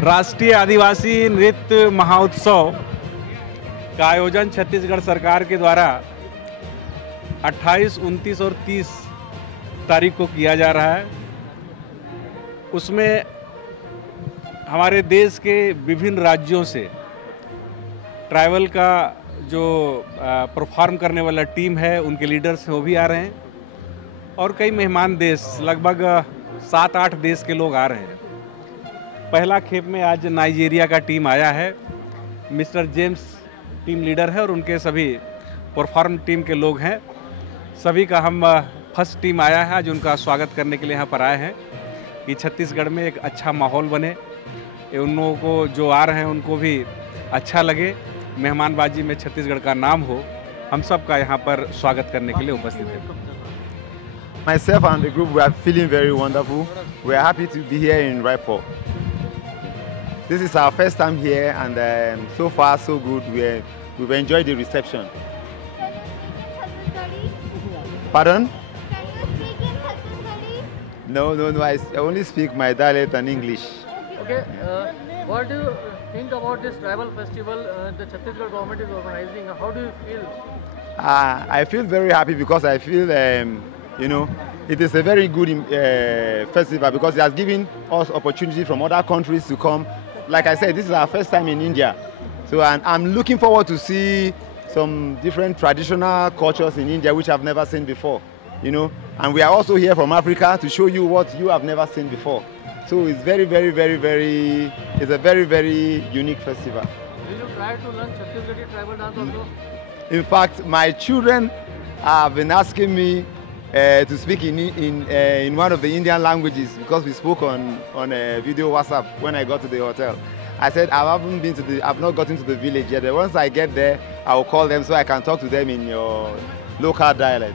राष्ट्रीय आदिवासी नृत्य महोत्सव का आयोजन छत्तीसगढ़ सरकार के द्वारा 28, 29 और 30 तारीख को किया जा रहा है। उसमें हमारे देश के विभिन्न राज्यों से ट्राइबल का जो परफॉर्म करने वाला टीम है, उनके लीडर्स हैं, वो भी आ रहे हैं और कई मेहमान देश, लगभग 7-8 देश के लोग आ रहे हैं। पहला खेप में आज नाइजीरिया का टीम आया है। मिस्टर जेम्स टीम लीडर है और उनके सभी परफॉर्म टीम के लोग हैं। सभी का हम फर्स्ट टीम आया है, आज उनका स्वागत करने के लिए यहाँ पर आए हैं कि छत्तीसगढ़ में एक अच्छा माहौल बने, उन लोगों को जो आ रहे हैं उनको भी अच्छा लगे, मेहमानबाजी में छत्तीसगढ़ का नाम हो। हम सब का यहाँ पर स्वागत करने के लिए उपस्थित हैं। Myself and the group, we are feeling very wonderful. We are happy to be here in Raipur. This is our first time here, and so far so good. We've enjoyed the reception. Pardon? Can you speak in Chhattisgarhi? No. I only speak my dialect and English. Okay, what do you think about this tribal festival the Chhattisgarh government is organizing? How do you feel? I feel very happy because I feel, it is a very good festival because it has given us opportunity from other countries to come. Like I said, this is our first time in India. So I'm looking forward to see some different traditional cultures in India which I've never seen before, And we are also here from Africa to show you what you have never seen before. So it's it's a very, very unique festival. Will you try to learn Chhattisgarhi tribal dance also? In fact, my children have been asking me to speak in one of the Indian languages because we spoke on video WhatsApp when I got to the hotel. I said I've not gotten to the village yet. Once I get there, I will call them so I can talk to them in your local dialect.